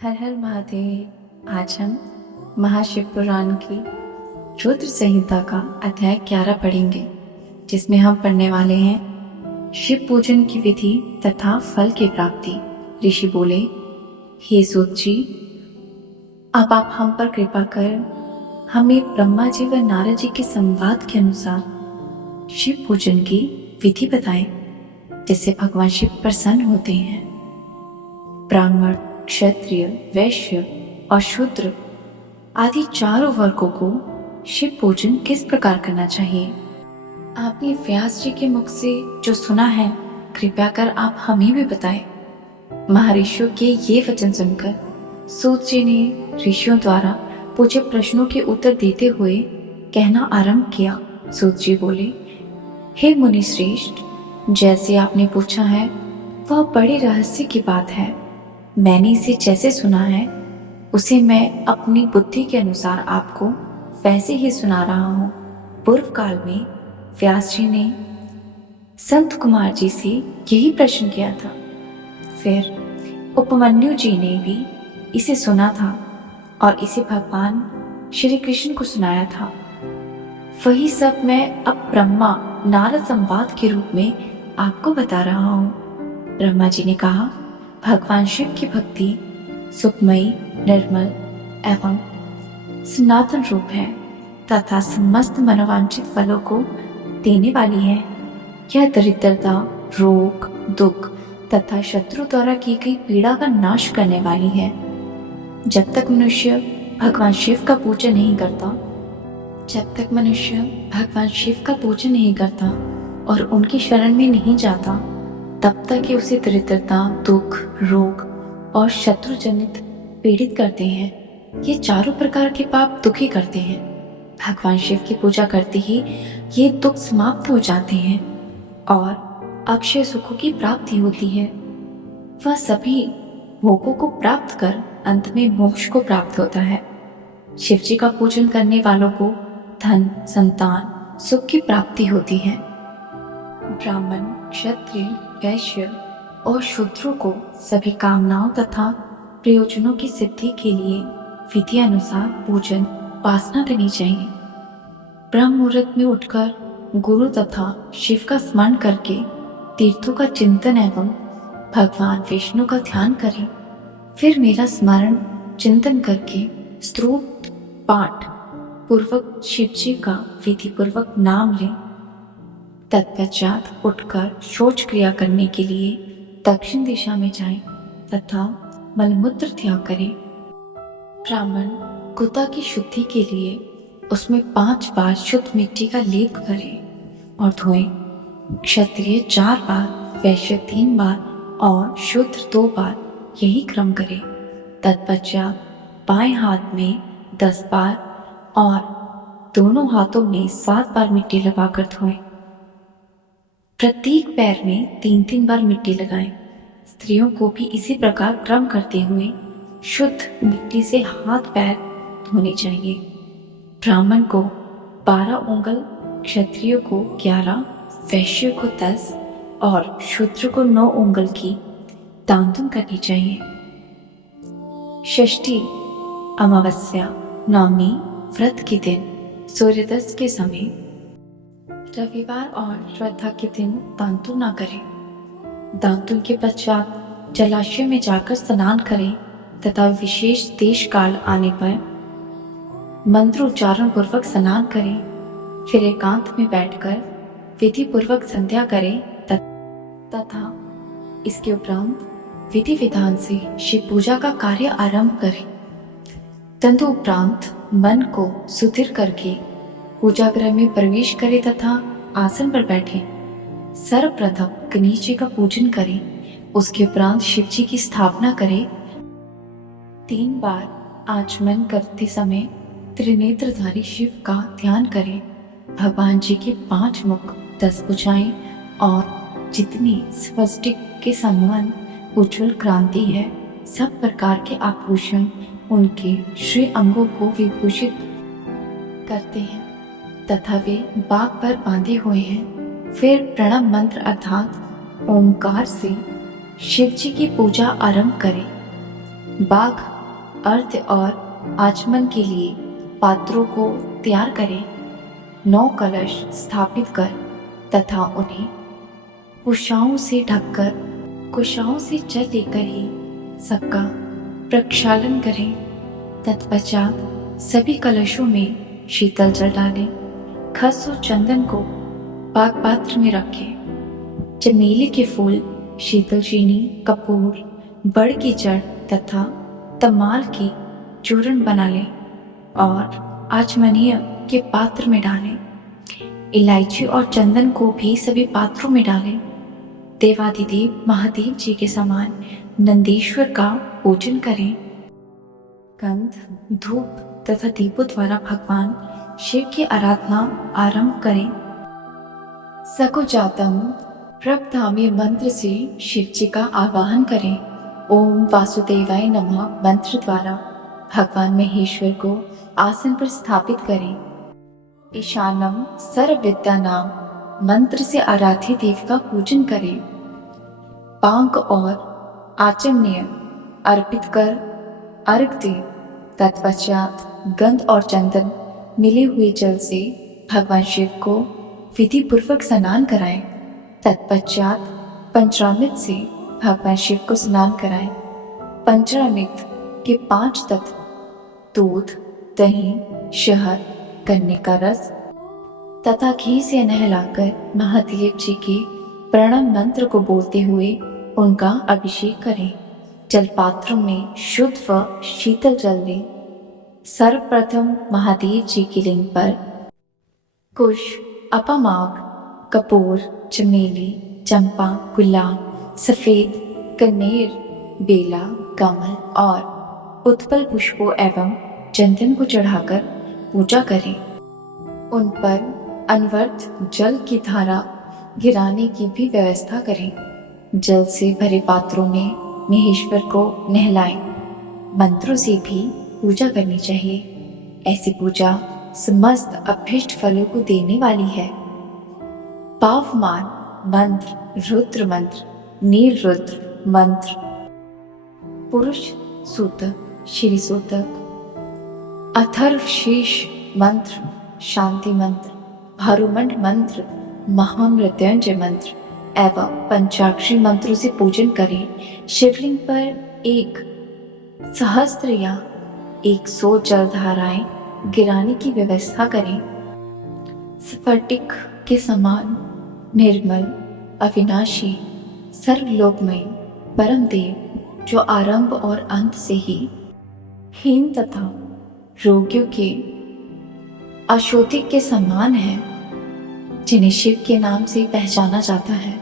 हर हर महादेव। आज हम महाशिव पुराण की रुद्र संहिता का अध्याय 11 पढ़ेंगे, जिसमें हम पढ़ने वाले हैं शिव पूजन की विधि तथा फल की प्राप्ति। ऋषि बोले, हे सूत जी, अब आप हम पर कृपा कर हमें ब्रह्मा जी व नारद जी के संवाद के अनुसार शिव पूजन की विधि बताएं, जिससे भगवान शिव प्रसन्न होते हैं। ब्राह्मण, क्षत्रिय, वैश्य और शूद्र आदि चारों वर्गों को शिव पूजन किस प्रकार करना चाहिए? आपने व्यास जी के मुख से जो सुना है, कृपया कर आप हमें भी बताएं। महर्षियों के ये वचन सुनकर सूत जी ने ऋषियों द्वारा पूछे प्रश्नों के उत्तर देते हुए कहना आरंभ किया। सूत जी बोले, हे मुनि श्रेष्ठ, जैसे आपने पूछा है वह बड़े रहस्य की बात है। मैंने इसे जैसे सुना है उसे मैं अपनी बुद्धि के अनुसार आपको वैसे ही सुना रहा हूँ। पूर्व काल में व्यास जी ने संत कुमार जी से यही प्रश्न किया था। फिर उपमन्यु जी ने भी इसे सुना था और इसे भगवान श्री कृष्ण को सुनाया था। वही सब मैं अब ब्रह्मा नारद संवाद के रूप में आपको बता रहा हूँ। ब्रह्मा जी ने कहा, भगवान शिव की भक्ति सुखमयी, निर्मल एवं सनातन रूप है तथा समस्त मनोवांछित फलों को देने वाली है। यह दरिद्रता, रोग, दुख तथा शत्रु द्वारा की गई पीड़ा का नाश करने वाली है। जब तक मनुष्य भगवान शिव का पूजन नहीं करता और उनकी शरण में नहीं जाता, तब तक कि उसे दरिद्रता, दुख, रोग और शत्रु जनित पीड़ित करते हैं। ये चारों प्रकार के पाप दुखी करते हैं। भगवान शिव की पूजा करते ही ये दुख समाप्त हो जाते हैं और अक्षय सुखों की प्राप्ति होती है। वह सभी भोगों को प्राप्त कर अंत में मोक्ष को प्राप्त होता है। शिव जी का पूजन करने वालों को धन, संतान, सुख की प्राप्ति होती है। ब्राह्मण, क्षत्रिय, वैश्य और शूद्रों को सभी कामनाओं तथा प्रयोजनों की सिद्धि के लिए विधि अनुसार पूजन उपासना करनी चाहिए। ब्रह्म मुहूर्त में उठकर गुरु तथा शिव का स्मरण करके तीर्थों का चिंतन एवं भगवान विष्णु का ध्यान करें। फिर मेरा स्मरण चिंतन करके स्तोत्र पाठ पूर्वक शिव जी का विधि पूर्वक नाम लें। तत्पश्चात उठकर शौच क्रिया करने के लिए दक्षिण दिशा में जाएं तथा मलमूत्र त्याग करें। ब्राह्मण कुत्ता की शुद्धि के लिए उसमें 5 बार शुद्ध मिट्टी का लेप करें और धोएं। क्षत्रिय 4 बार, वैश्य 3 बार और शूद्र 2 बार यही क्रम करें। तत्पश्चात बाएं हाथ में 10 बार और दोनों हाथों में 7 बार मिट्टी लगाकर धोएं। प्रत्येक पैर में 3-3 बार मिट्टी लगाएं। स्त्रियों को भी इसी प्रकार क्रम करते हुए शुद्ध मिट्टी से हाथ पैर धोने चाहिए। ब्राह्मण को 12 उंगल, क्षत्रिय को 11, वैश्य को 10 और शूद्र को 9 उंगल की दान करनी चाहिए। षष्ठी, अमावस्या, नवमी व्रत के दिन सूर्योदय के समय, रविवार और श्रद्धा के दिन दांतुन न करें। दांतुन के पश्चात जलाशय में जाकर स्नान करें तथा विशेष देश काल आने पर मंत्र उच्चारण पूर्वक स्नान करें। फिर एकांत में बैठकर विधि पूर्वक संध्या करें तथा इसके उपरांत विधि विधान से शिव पूजा का कार्य आरंभ करें। तदुपरांत मन को सुधिर करके पूजा गृह में प्रवेश करें तथा आसन पर बैठें। सर्वप्रथम गणेश जी का पूजन करें। उसके उपरांत शिव जी की स्थापना करें। 3 बार आचमन करते समय त्रिनेत्रधारी शिव का ध्यान करें। भगवान जी के 5 मुख, 10 भुजाएं और जितनी स्फटिक के समान उज्ज्वल क्रांति है, सब प्रकार के आभूषण उनके श्री अंगों को विभूषित करते हैं तथा वे बाग पर बांधे हुए हैं। फिर प्रणव मंत्र अर्थात ओंकार से शिव जी की पूजा आरंभ करें। बाघ अर्थ और आचमन के लिए पात्रों को तैयार करें। 9 कलश स्थापित कर तथा उन्हें कुशाओं से ढककर कुशाओं से जल लेकर ही सबका प्रक्षालन करें। तत्पश्चात सभी कलशों में शीतल जल डालें। खस और चंदन को पाक पात्र में रखें। चमेली के फूल, शीतल चीनी, कपूर, बड़ की जड़ तथा तमाल की चूर्ण बना लें और आचमनीय के पात्र में डालें। इलायची और चंदन को भी सभी पात्रों में डालें। देवाधिदेव महादेव जी के समान नंदीश्वर का पूजन करें। गंध, धूप तथा दीपों द्वारा भगवान शिव की आराधना आरंभ करें। सकुजातम प्रभधामी मंत्र से शिव जी का आवाहन करें। ओम वासुदेवाय नमः मंत्र द्वारा भगवान महेश्वर को आसन पर स्थापित करें। ईशानम सर्व विद्या नाम मंत्र से आराध्य देव का पूजन करें। पांक और आचमनीय अर्पित कर अर्घ दें। तत्पश्चात गंध और चंदन मिले हुए जल से भगवान शिव को विधि पूर्वक स्नान कराएं। तत्पश्चात पंचामृत से भगवान शिव को स्नान कराएं। पंचामृत के 5 तत्व दूध, दही, शहद, गन्ने का रस तथा घी से नहलाकर महादेव जी के प्रणव मंत्र को बोलते हुए उनका अभिषेक करें। जलपात्रों में शुद्ध व शीतल जल दें। सर्वप्रथम महादेव जी की लिंग पर कुश, अपामाग, कपूर, चमेली, चंपा, गुलाब, सफेद, कनेर, बेला, कमल और उत्पल पुष्पों एवं चंदन को चढ़ाकर पूजा करें। उन पर अनवर्थ जल की धारा गिराने की भी व्यवस्था करें। जल से भरे पात्रों में महेश्वर को नहलाएं। मंत्रों से भी पूजा करनी चाहिए। ऐसी पूजा समस्त अभीष्ट फलों को देने वाली है। पावमान मंत्र, रुद्र मंत्र, नील रुद्र मंत्र, पुरुष सूतक, श्री सूतक, अथर्वशीष मंत्र, शांति मंत्र, भारुमंड मंत्र, महामृत्युंजय मंत्र एवं पंचाक्षरी मंत्रों से पूजन करें। शिवलिंग पर 1 सहस्त्र या 100 जलधाराएं गिराने की व्यवस्था करें। स्फटिक के समान निर्मल, अविनाशी, सर्वलोकमय परम देव जो आरंभ और अंत से ही हीन तथा रोगियों के अशोधिक के समान है, जिन्हें शिव के नाम से पहचाना जाता है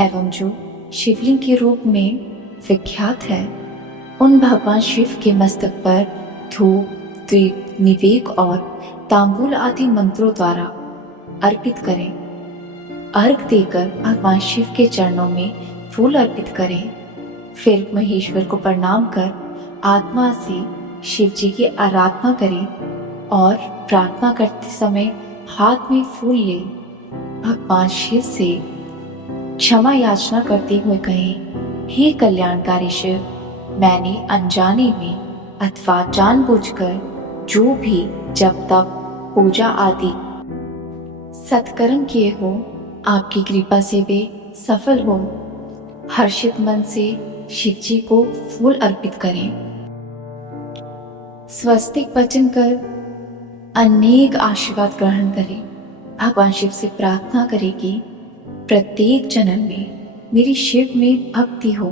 एवं जो शिवलिंग के रूप में विख्यात है, उन भगवान शिव के मस्तक पर धूप, दीप, निवेद और तांबूल आदि मंत्रों द्वारा अर्पित करें। अर्घ देकर भगवान शिव के चरणों में फूल अर्पित करें। फिर महेश्वर को प्रणाम कर आत्मा से शिव जी की आराधना करें और प्रार्थना करते समय हाथ में फूल ले भगवान शिव से क्षमा याचना करते हुए कहें, हे कल्याणकारी शिव, मैंने अनजाने में अथवा जानबूझकर जो भी जब तक पूजा आदि सत्कर्म किए हो, आपकी कृपा से वे सफल हो। हर्षित मन से शिव जी को फूल अर्पित करें। स्वस्तिक वचन कर अनेक आशीर्वाद ग्रहण करें। भगवान शिव से प्रार्थना करें कि प्रत्येक जन्म में मेरी शिव में भक्ति हो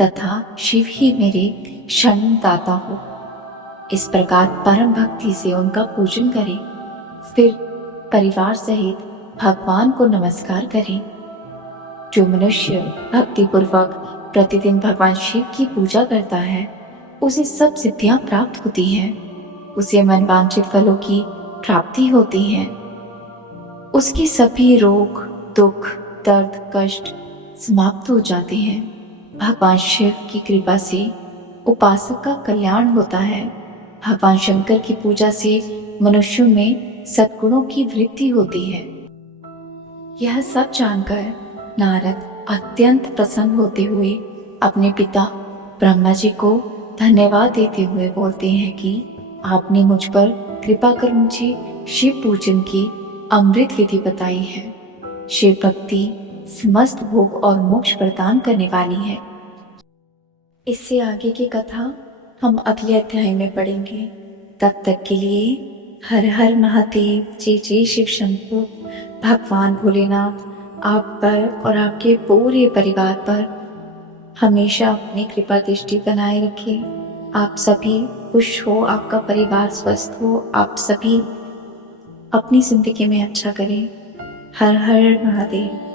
तथा शिव ही मेरे शरणदाता हो। इस प्रकार परम भक्ति से उनका पूजन करें। फिर परिवार सहित भगवान को नमस्कार करें। जो मनुष्य भक्ति पूर्वक प्रतिदिन भगवान शिव की पूजा करता है, उसे सब सिद्धियां प्राप्त होती हैं। उसे मनवांछित फलों की प्राप्ति होती है। उसके सभी रोग, दुख, दर्द, कष्ट समाप्त हो जाते हैं। भगवान शिव की कृपा से उपासक का कल्याण होता है। भगवान शंकर की पूजा से मनुष्यों में सद्गुणों की वृद्धि होती है। यह सब जानकर नारद अत्यंत प्रसन्न होते हुए अपने पिता ब्रह्मा जी को धन्यवाद देते हुए बोलते हैं कि आपने मुझ पर कृपा कर मुझे शिव पूजन की अमृत विधि बताई है। शिव भक्ति समस्त भोग और मोक्ष प्रदान करने वाली है। इससे आगे की कथा हम अगले अध्याय में पढ़ेंगे। तब तक के लिए हर हर महादेव, जय जय शिव शंभू। भगवान भोलेनाथ आप पर और आपके पूरे परिवार पर हमेशा अपनी कृपा दृष्टि बनाए रखें। आप सभी खुश हो, आपका परिवार स्वस्थ हो, आप सभी अपनी जिंदगी में अच्छा करें। हर हर महादेव।